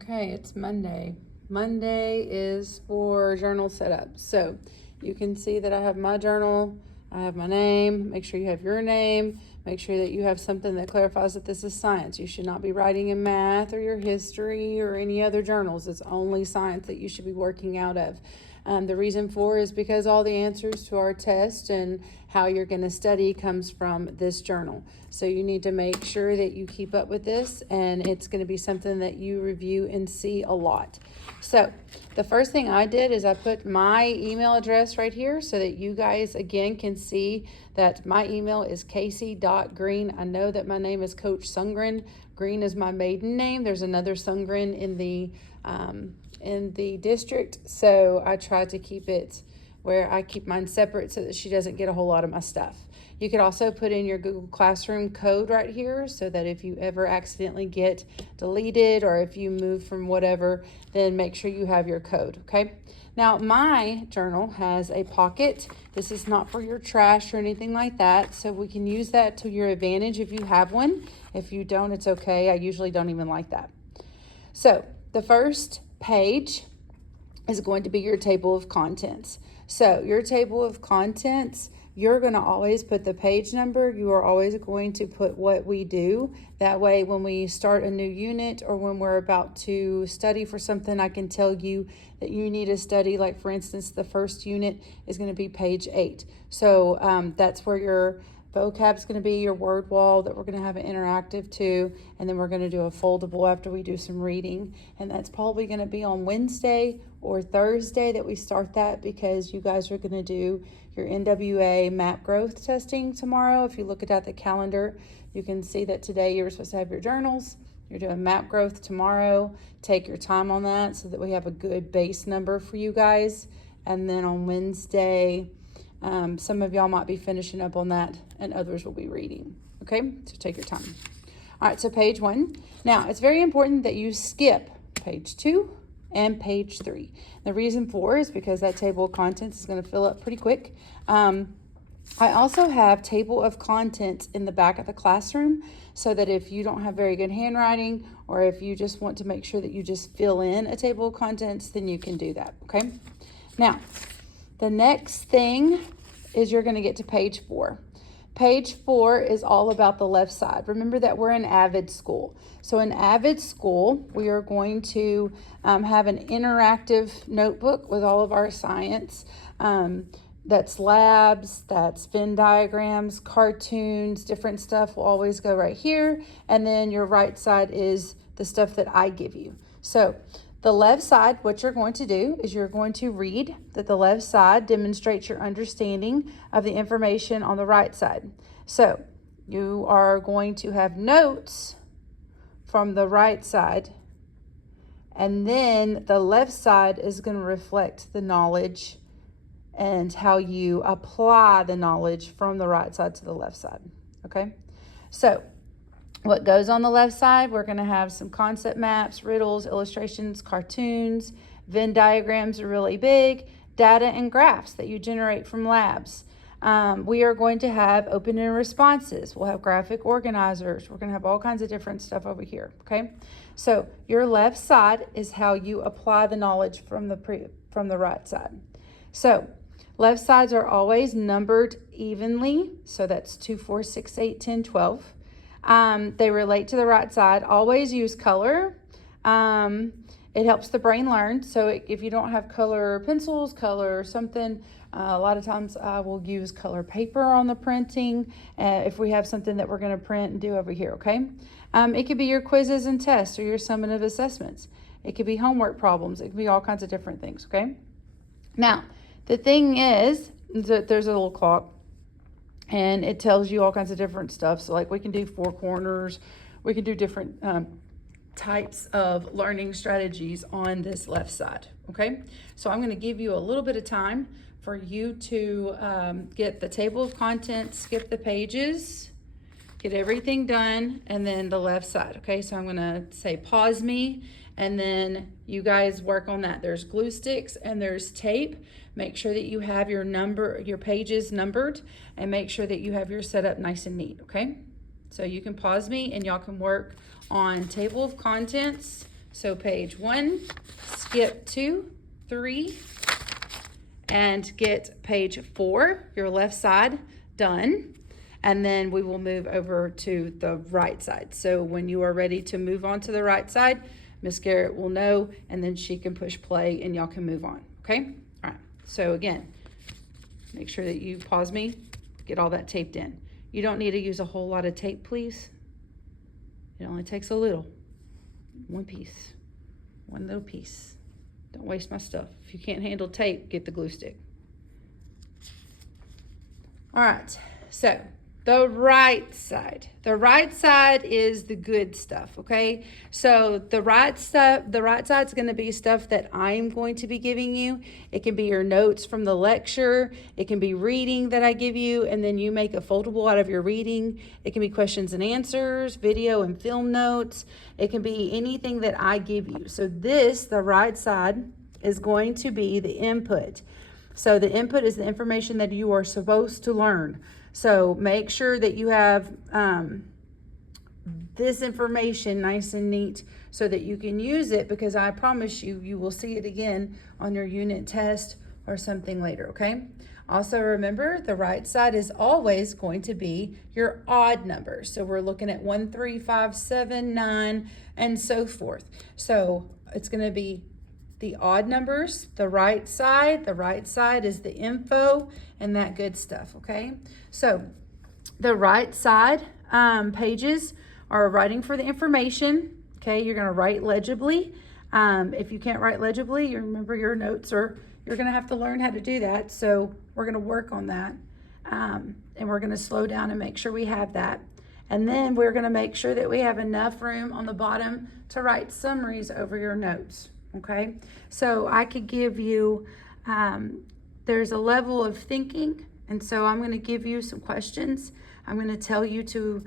Okay, it's Monday. Monday is for journal setup. So you can see that I have my journal, I have my name. Make sure you have your name. Make sure that you have something that clarifies that this is science. You should not be writing in math or your history or any other journals. It's only science that you should be working out of. The reason for is because all the answers to our test and how you're going to study comes from this journal. So you need to make sure that you keep up with this, and it's going to be something that you review and see a lot. So the first thing I did is I put my email address right here so that you guys again can see that my email is casey.green. I know that my name is Coach Sundgren. Green is my maiden name. There's another Sundgren in the district, so I try to keep it where I keep mine separate so that she doesn't get a whole lot of my stuff. You could also put in your Google Classroom code right here so that if you ever accidentally get deleted or if you move from whatever, then make sure you have your code, okay? Now, my journal has a pocket. This is not for your trash or anything like that, so we can use that to your advantage if you have one. If you don't, it's okay. I usually don't even like that. So the first page is going to be your table of contents. So your table of contents, you're going to always put the page number. You are always going to put what we do. That way, when we start a new unit or when we're about to study for something, I can tell you that you need to study. Like, for instance, the first unit is going to be page 8. So that's where your vocab is going to be, your word wall that we're going to have an interactive to, and then we're going to do a foldable after we do some reading. And that's probably going to be on Wednesday or Thursday that we start that, because you guys are going to do your NWA map growth testing tomorrow. If you look at the calendar, you can see that today you're supposed to have your journals. You're doing map growth tomorrow. Take your time on that so that we have a good base number for you guys. And then on Wednesday, some of y'all might be finishing up on that and others will be reading. Okay, so take your time. All right, so page 1. Now, it's very important that you skip page 2 and page 3. The reason for is because that table of contents is going to fill up pretty quick. I also have table of contents in the back of the classroom so that if you don't have very good handwriting or if you just want to make sure that you just fill in a table of contents, then you can do that, okay? Now, the next thing is you're going to get to page 4. Page 4 is all about the left side. Remember that we're in AVID school. So in AVID school, we are going to have an interactive notebook with all of our science. That's labs, that's Venn diagrams, cartoons, different stuff will always go right here. And then your right side is the stuff that I give you. So the left side, what you're going to do is you're going to read that the left side demonstrates your understanding of the information on the right side. So you are going to have notes from the right side, and then the left side is going to reflect the knowledge and how you apply the knowledge from the right side to the left side, okay? So what goes on the left side, we're going to have some concept maps, riddles, illustrations, cartoons, Venn diagrams are really big, data and graphs that you generate from labs. We are going to have open-ended responses. We'll have graphic organizers. We're going to have all kinds of different stuff over here, okay? So your left side is how you apply the knowledge from the right side. So left sides are always numbered evenly. So that's 2, 4, 6, 8, 10, 12. They relate to the right side. Always use color. It helps the brain learn. So if you don't have color pencils, color something, a lot of times I will use color paper on the printing if we have something that we're going to print and do over here, okay? It could be your quizzes and tests or your summative assessments. It could be homework problems. It could be all kinds of different things, okay? Now, the thing is that there's a little clock, and it tells you all kinds of different stuff. So like we can do 4 corners. We can do different types of learning strategies on this left side, okay? So I'm going to give you a little bit of time for you to get the table of contents, skip the pages, get everything done, and then the left side, okay? So I'm going to say pause me, and then you guys work on that. There's glue sticks and there's tape. Make sure that you have your pages numbered, and make sure that you have your setup nice and neat, okay? So you can pause me and y'all can work on table of contents, So page 1, skip 2, 3, and get page 4, your left side, done. And then we will move over to the right side. So when you are ready to move on to the right side, Miss Garrett will know, and then she can push play and y'all can move on, okay? All right, so again, make sure that you pause me, get all that taped in. You don't need to use a whole lot of tape, please. It only takes a little, one piece, one little piece. Don't waste my stuff. If you can't handle tape, get the glue stick. All right, so the right side. The right side is the good stuff, okay? So the right side is going to be stuff that I'm going to be giving you. It can be your notes from the lecture. It can be reading that I give you, and then you make a foldable out of your reading. It can be questions and answers, video and film notes. It can be anything that I give you. So this, the right side, is going to be the input. So the input is the information that you are supposed to learn. So make sure that you have this information nice and neat so that you can use it, because I promise you, you will see it again on your unit test or something later, okay? Also remember, the right side is always going to be your odd numbers. So we're looking at 1, 3, 5, 7, 9, and so forth. So it's going to be the odd numbers, the right side. The right side is the info and that good stuff, okay? So the right side pages are writing for the information, okay? You're gonna write legibly. If you can't write legibly, you remember your notes, or you're gonna have to learn how to do that. So we're gonna work on that. And we're gonna slow down and make sure we have that. And then we're gonna make sure that we have enough room on the bottom to write summaries over your notes. Okay, so I could give you, there's a level of thinking, and so I'm going to give you some questions. I'm going to tell you to,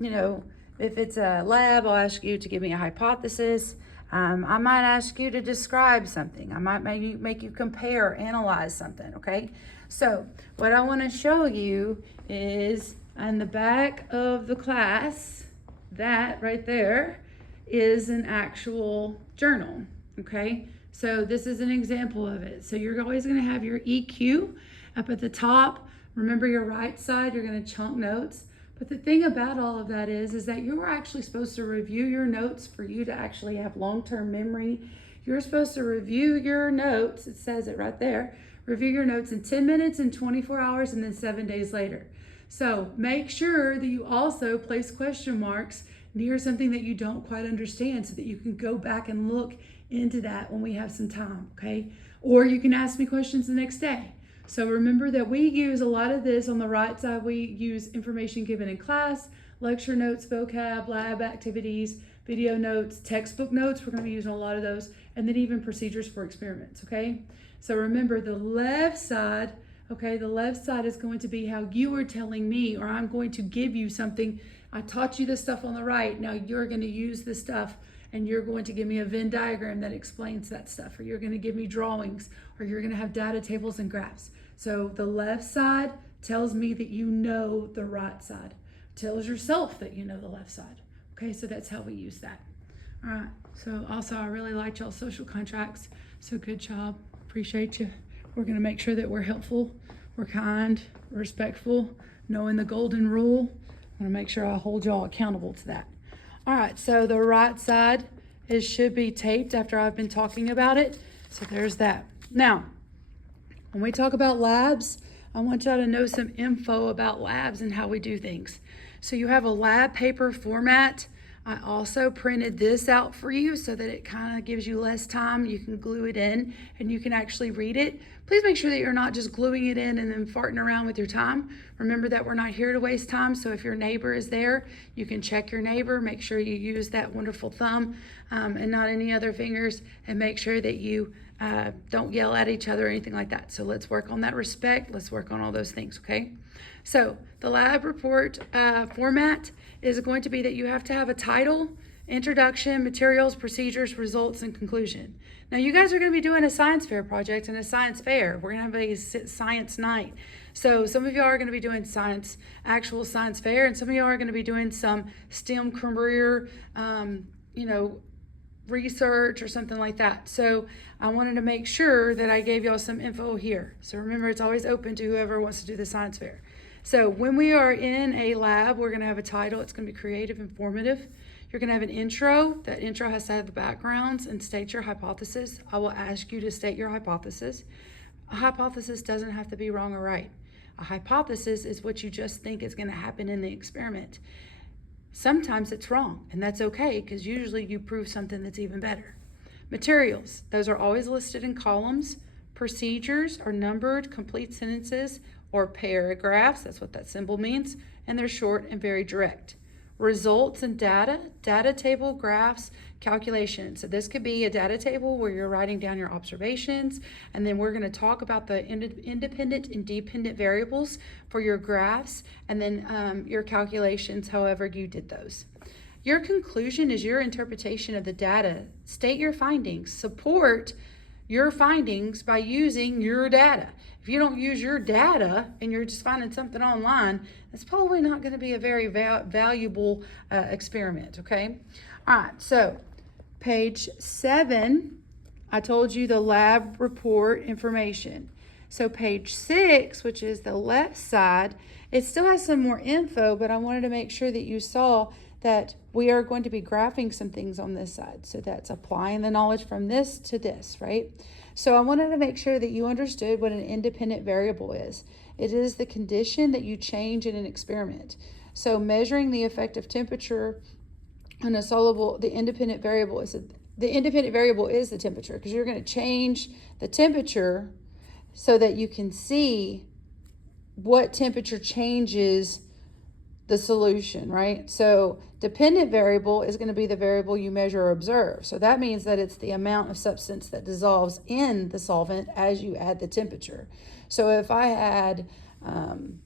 you know, if it's a lab, I'll ask you to give me a hypothesis. I might ask you to describe something. I might make you compare, analyze something, okay? So what I want to show you is on the back of the class, that right there is an actual journal, okay? So this is an example of it. So you're always gonna have your EQ up at the top. Remember your right side, you're gonna chunk notes. But the thing about all of that is that you're actually supposed to review your notes for you to actually have long-term memory. You're supposed to review your notes, it says it right there, review your notes in 10 minutes, in 24 hours, and then 7 days later. So make sure that you also place question marks near something that you don't quite understand so that you can go back and look into that when we have some time, okay? Or you can ask me questions the next day. So remember that we use a lot of this on the right side. We use information given in class, lecture notes, vocab, lab activities, video notes, textbook notes. We're going to be using a lot of those, and then even procedures for experiments, okay? So remember the left side, okay, the left side is going to be how you are telling me, or I'm going to give you something. I taught you this stuff on the right. Now you're going to use this stuff and you're going to give me a Venn diagram that explains that stuff, or you're going to give me drawings, or you're going to have data tables and graphs. So the left side tells me that you know the right side. Tells yourself that you know the left side. Okay, so that's how we use that. All right, so also I really liked y'all's social contracts. So good job, appreciate you. We're going to make sure that we're helpful, we're kind, we're respectful, knowing the golden rule. I'm going to make sure I hold y'all accountable to that. All right, so the right side should be taped after I've been talking about it. So there's that. Now, when we talk about labs, I want y'all to know some info about labs and how we do things. So you have a lab paper format. I also printed this out for you so that it kind of gives you less time. You can glue it in and you can actually read it. Please make sure that you're not just gluing it in and then farting around with your time. Remember that we're not here to waste time. So if your neighbor is there, you can check your neighbor. Make sure you use that wonderful thumb and not any other fingers, and make sure that you don't yell at each other or anything like that. So let's work on that respect. Let's work on all those things, okay? So the lab report format is going to be that you have to have a title, introduction, materials, procedures, results, and conclusion. Now you guys are going to be doing a science fair project and a science fair. We're going to have a science night. So some of y'all are going to be doing science, actual science fair, and some of y'all are going to be doing some STEM career, research or something like that. So I wanted to make sure that I gave y'all some info here. So remember, it's always open to whoever wants to do the science fair. So when we are in a lab, we're going to have a title. It's going to be creative, informative. You're going to have an intro. That intro has to have the backgrounds and state your hypothesis. I will ask you to state your hypothesis. A hypothesis doesn't have to be wrong or right. A hypothesis is what you just think is going to happen in the experiment. Sometimes it's wrong, and that's okay, because usually you prove something that's even better. Materials, those are always listed in columns. Procedures are numbered, complete sentences, or paragraphs. That's what that symbol means, and they're short and very direct. Results and data table, graphs, calculations. So this could be a data table where you're writing down your observations, and then we're going to talk about the independent and dependent variables for your graphs, and then your calculations, however you did those. Your conclusion is your interpretation of the data. State your findings. Support your findings by using your data. If you don't use your data and you're just finding something online, it's probably not going to be a very valuable experiment, okay? All right, so page 7, I told you the lab report information. So page 6, which is the left side, it still has some more info, but I wanted to make sure that you saw that we are going to be graphing some things on this side. So that's applying the knowledge from this to this, right? So I wanted to make sure that you understood what an independent variable is. It is the condition that you change in an experiment. So measuring the effective temperature on a soluble, the independent variable is the temperature, because you're going to change the temperature so that you can see what temperature changes the solution, right? So dependent variable is going to be the variable you measure or observe. So that means that it's the amount of substance that dissolves in the solvent as you add the temperature. So if I had, I'm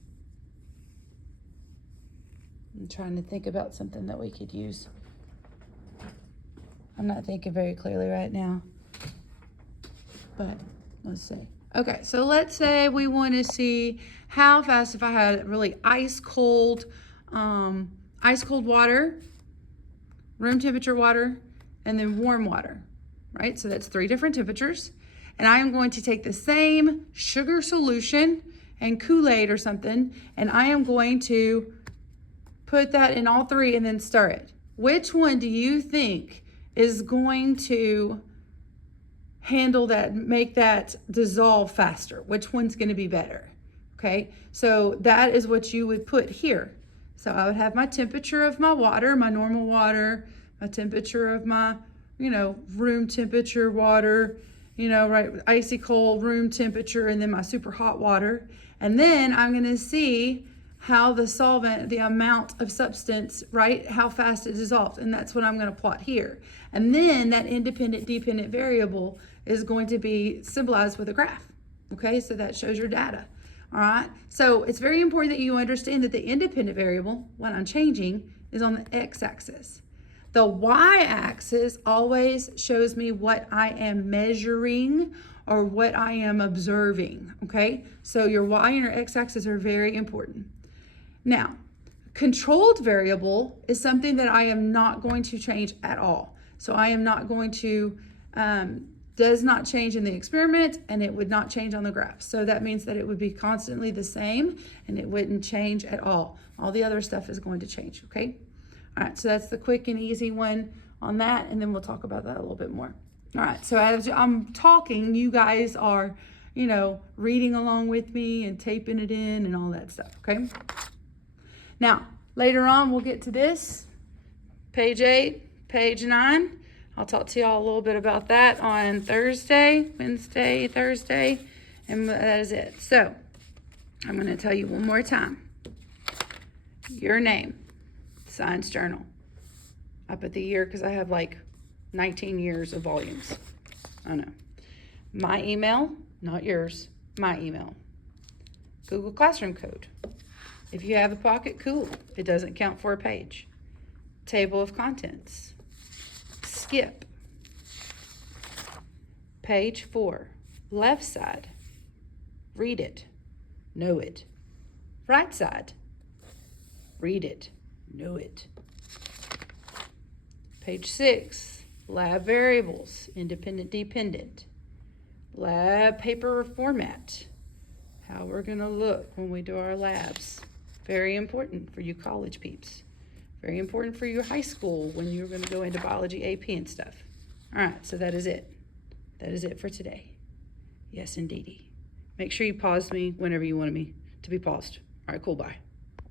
trying to think about something that we could use. I'm not thinking very clearly right now, but let's see. Okay, so let's say we want to see how fast, if I had really ice cold water, room temperature water, and then warm water, right? So that's 3 different temperatures. And I am going to take the same sugar solution and Kool-Aid or something, and I am going to put that in all 3 and then stir it. Which one do you think is going to handle that, make that dissolve faster? Which one's going to be better? Okay, so that is what you would put here. So I would have my temperature of my water, my normal water, my temperature of my, room temperature water, right, icy cold room temperature, and then my super hot water. And then I'm going to see how the solvent, the amount of substance, right, how fast it dissolves. And that's what I'm going to plot here. And then that independent dependent variable is going to be symbolized with a graph. Okay, so that shows your data. All right, so it's very important that you understand that the independent variable, when I'm changing, is on the x-axis. The y-axis always shows me what I am measuring or what I am observing, okay? So your y and your x-axis are very important. Now, controlled variable is something that I am not going to change at all. So I am not going to, does not change in the experiment, and it would not change on the graph. So that means that it would be constantly the same and it wouldn't change at all. All the other stuff is going to change, okay? All right, so that's the quick and easy one on that, and then we'll talk about that a little bit more. All right, so as I'm talking, you guys are, reading along with me and taping it in and all that stuff, okay? Now, later on, we'll get to this, page 8, page 9. I'll talk to y'all a little bit about that on Wednesday, Thursday, and that is it. So, I'm going to tell you one more time. Your name, Science Journal. I put the year because I have like 19 years of volumes. I know. My email, not yours, my email. Google Classroom code. If you have a Pocket, cool. It doesn't count for a page. Table of contents. Skip. Page 4. Left side. Read it. Know it. Right side. Read it. Know it. Page 6. lab variables, independent, dependent, lab paper format, how we're gonna look when we do our labs. Very important for you college peeps. Very important for your high school when you're gonna go into biology, AP and stuff. All right, so that is it. That is it for today. Yes, indeedy. Make sure you pause me whenever you want me to be paused. All right, cool, bye.